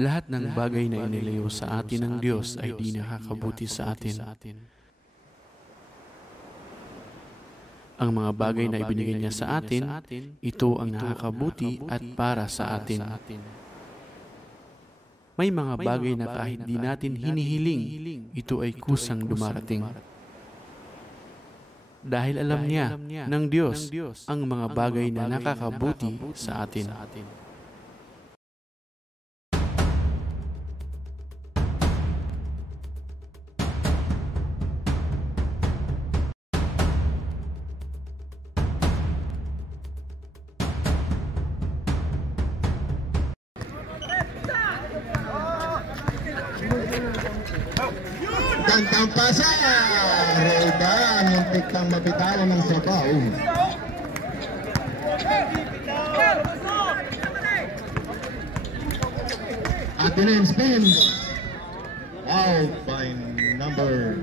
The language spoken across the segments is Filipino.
Lahat ng bagay na inilayo sa atin ng Diyos ay di nakakabuti sa atin. Ang mga bagay na ibinigay niya sa atin, ito ang nakakabuti at para sa atin. May mga bagay na kahit di natin hinihiling, ito ay kusang dumarating. Dahil alam niya ng Diyos ang mga bagay na nakakabuti sa atin. Gandang pasa! Roldan, muntik kang mabitawan ng sabaw. Atenem spins. Out by number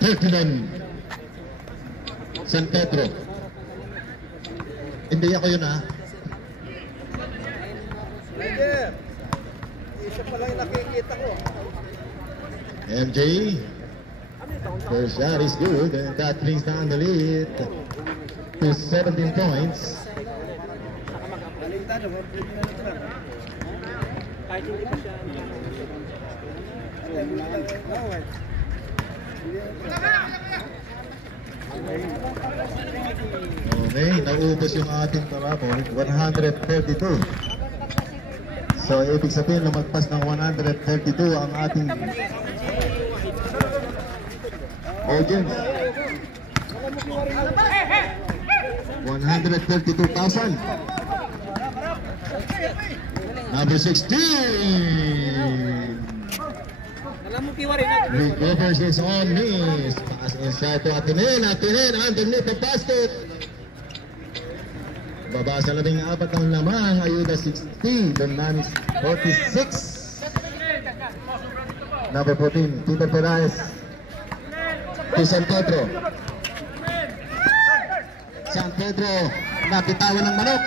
31. San Pedro. Hindi ako yun, ha? Isa pa lang yung nakikita ko. MJ, first shot is good, and that brings down the lead to 17 points. Okay, naubos yung ating tarapon, 132. So, ibig sabihin, lumagpas ng 132 ang ating audience. 132,000. Number 16. Recovers his own miss. Pass inside to Atenem. Atenem underneath the basket. Baba sa 14 ang lamang, ayuda 60, Donanis 46. Number 14, Peter Perez to San Pedro. San Pedro, napitawan ng manok.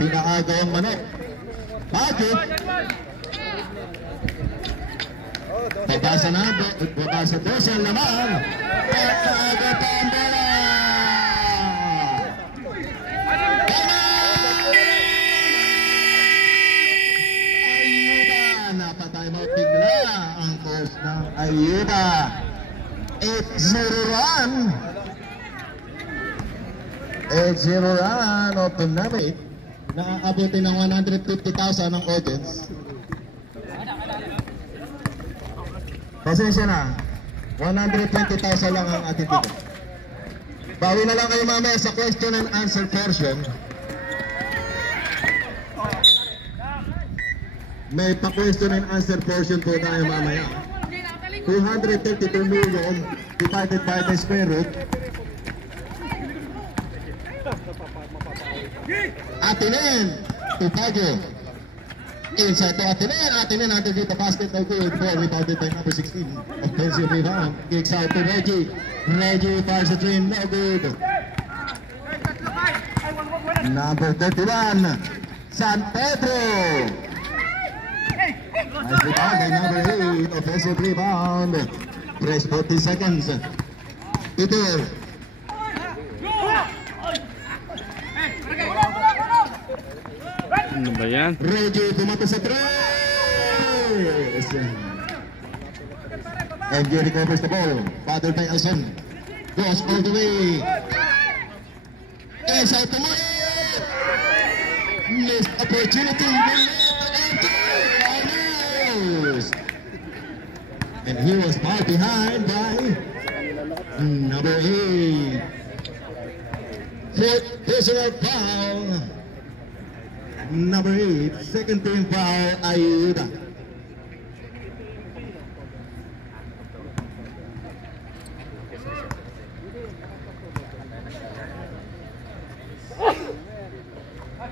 Pinaagaw ang manok. Bakit? Babasa na, babasa po sa lamang. Pinaagaw pa ang bola. Ng ayuda 8-0 run 8-0 run of the Namit na aabutin ng 150,000 ang audience. Pasensya na, 120,000 lang ang ating dito. Bawi na lang kayo mamaya sa question and answer portion. May pa-question and answer portion po tayo mamaya. 232 million divided by the square root. Atenem to Bago. Inside to Atenem. Atenem underneath the basket. No good. Ball rebounded by number 16. Offensive rebound. Kicks out to Reggie. Reggie fires the three. No good. Number 31. San Pedro. Nice rebound by number 8. Offensive rebound. Press 40 seconds. Peter. Ano ba yan? Reggie pumato sa tres. MJ recovers the ball. Father by Alson. Goes all the way. Inside to Moy. Missed opportunity. And he was far behind by number 8. Fourth personal foul. Number 8, second team foul, Ayuda.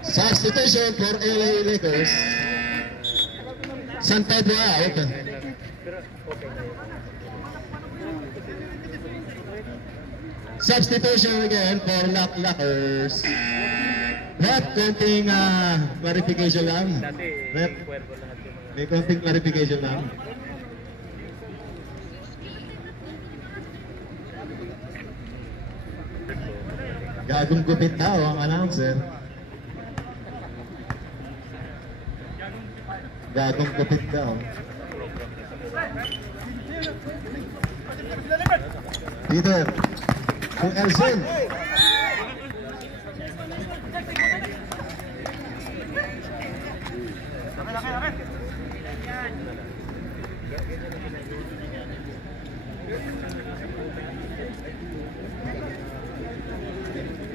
Substitution for LA Lakers. San Pedro out. Substitution again for Lakers. Rep, konting clarification lang. Rep, may konting clarification lang. Gagong gupit daw ang announcer. Gagong gupit daw. Peter, kung Elson.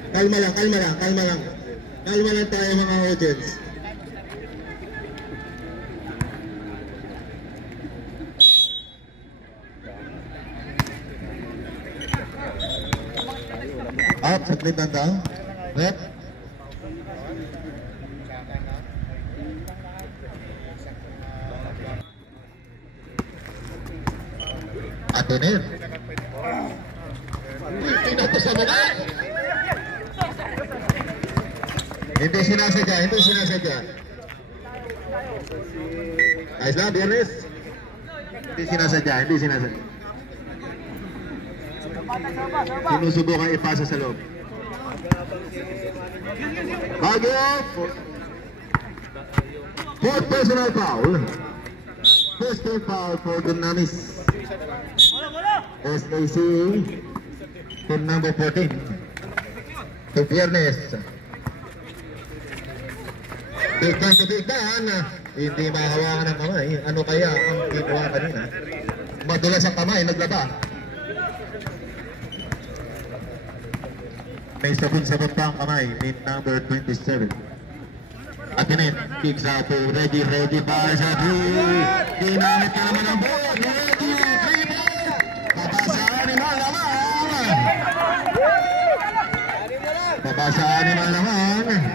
Kalma lang, kalma lang, kalma lang. Kalma lang tayo mga audience. Up, saglit lang daw. Rep. Atenir. Pinato sa mga. Hindi sinasadya, hindi sinasadya. Ayos lang, Biyernes. Hindi sinasadya, hindi sinasadya. Sinusubukan ipasa sa loob. Bago! Fourth personal foul. First team foul for Dunamis. SAC, team number 14. To Biyernes. Bigtan to bigtan, hindi mahawakan ng kamay. Ano kaya ang ginawa kanina? Madulas ang kamay, naglaba. May sabon-sabon pa ang kamay, team number 27. Atinin, kicks out to Reggie, Reggie para sa 3. Ginamit ka naman ang buwan, Reggie, 3 ball. Babasaan ni Malamang. Babasaan ni Malamang.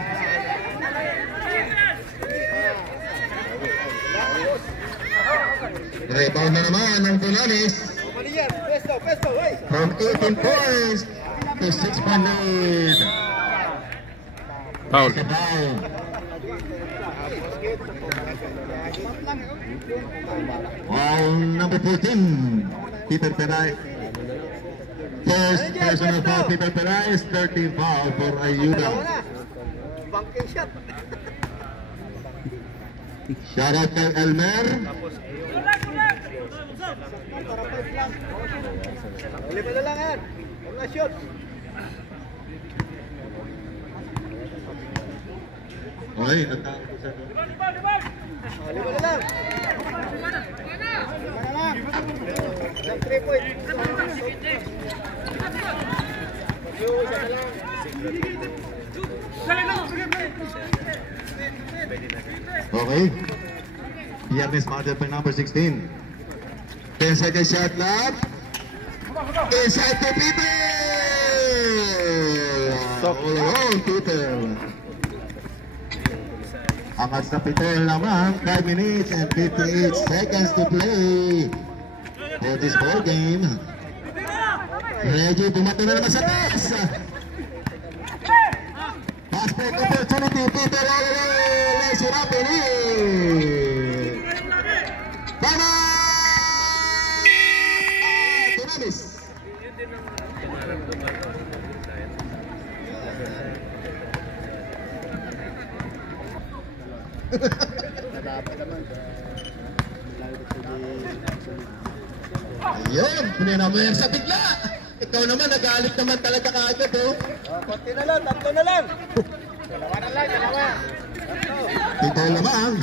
Rebound na naman ng Dunamis. From 18 points to 6.8. Foul. Foul number 14, Peter Perez. First personal foul, Peter Perez. 13 foul for Ayuda. Banking shot. Shout out kay Elmer. Lima na lang yan. Mga shot. Okay, nagkakaroon sa Lima na lang. Ng 3 points. Okay. Biyernes Mother by number 16. 10 seconds shot clock. Inside to Peter! All around Peter. Angat sa Peter naman. 5 minutes and 58 seconds to play for this ball game. Reggie, bumato na naman sa taas. Pass break opportunity. Peter all around. Nice it up and in. Tama! Dunamis. Ayun, pininamoyer sa bigla. Ikaw naman, nagalit naman talaga kaagad, oh. Konti na lang, tatlo na lang. Dalawa na lang, dalawa. Ito lamang.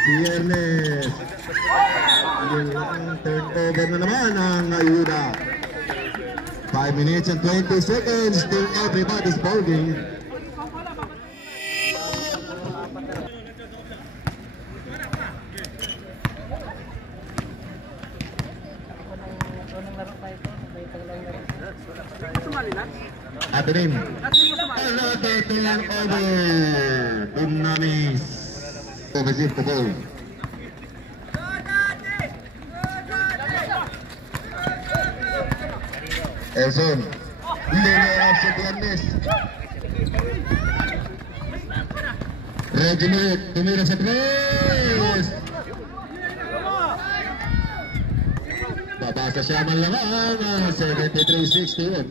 Biyernes. Yung turnover na naman ang Ayuda. 5 minutes and 20 seconds till everybody's ball game. Atinim. Another turnover. Dunamis. Overseas the ball. Elson. Lino of Setianes. Reggie tumira sa tres. Babasa siya man lamang. 73-61.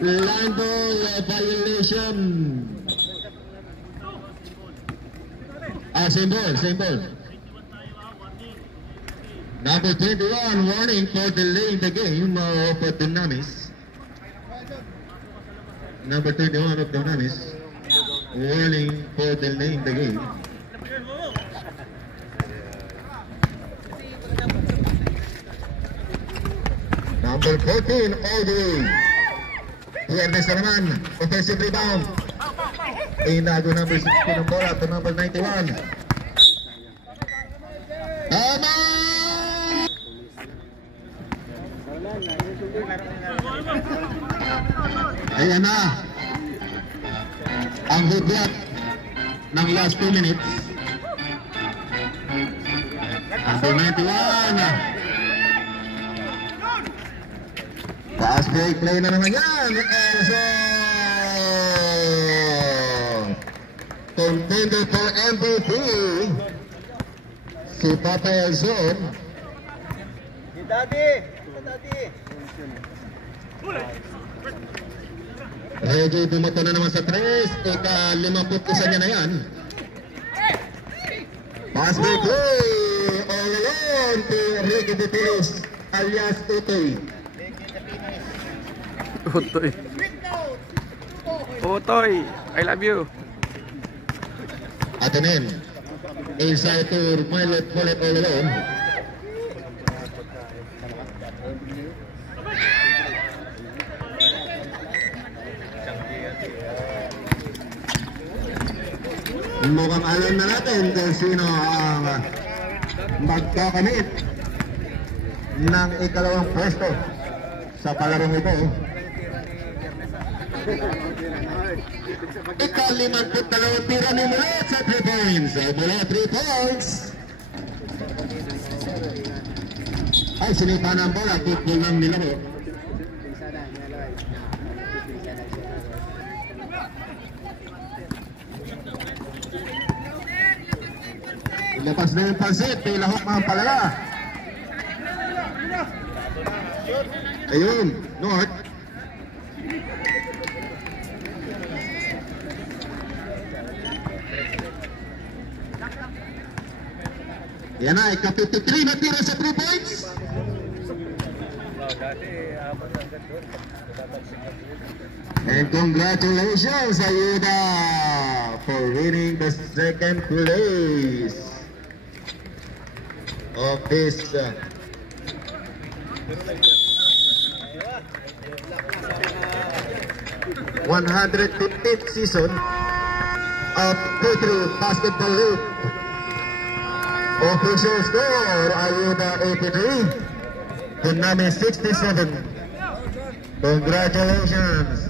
Line ball violation. Same ball. Number 21, warning for delaying the game of Dunamis. Number 21 of Dunamis, warning for delaying the game. Number 14, all the way. Hiernes na naman, offensive rebound. Inago number 16 ng bola to number 91. Tama! Ayan na ang hudyat ng last 2 minutes. Number 91. Fast break play na naman yan. Elso contender for MVP si Papa Elson. Daddy. Reggie bumato na naman sa 3. Ika-51 niya na yan. Pass break play all alone to Ricky De Pilis alias Utoy. Utoy, I love you. Atanin. Inside to Milot Bullet all alone. Mukhang alam na natin kung sino ang magkakamit ng ikalawang pwesto sa palarong ito. Ika-52 tira ni Mulat sa 3 points. Mula 3 points. Ay, sinipa na ang bola. Football ng nilaro. Ilabas na yung pansit. Pilahok mga palala. Ayun, North. Yan na, ika-53 na tira sa 3 points. And congratulations, Ayuda, for winning the second place of this 115th season of K3 Basketball League. Official score, Ayuda 83, Dunamis 67. Congratulations.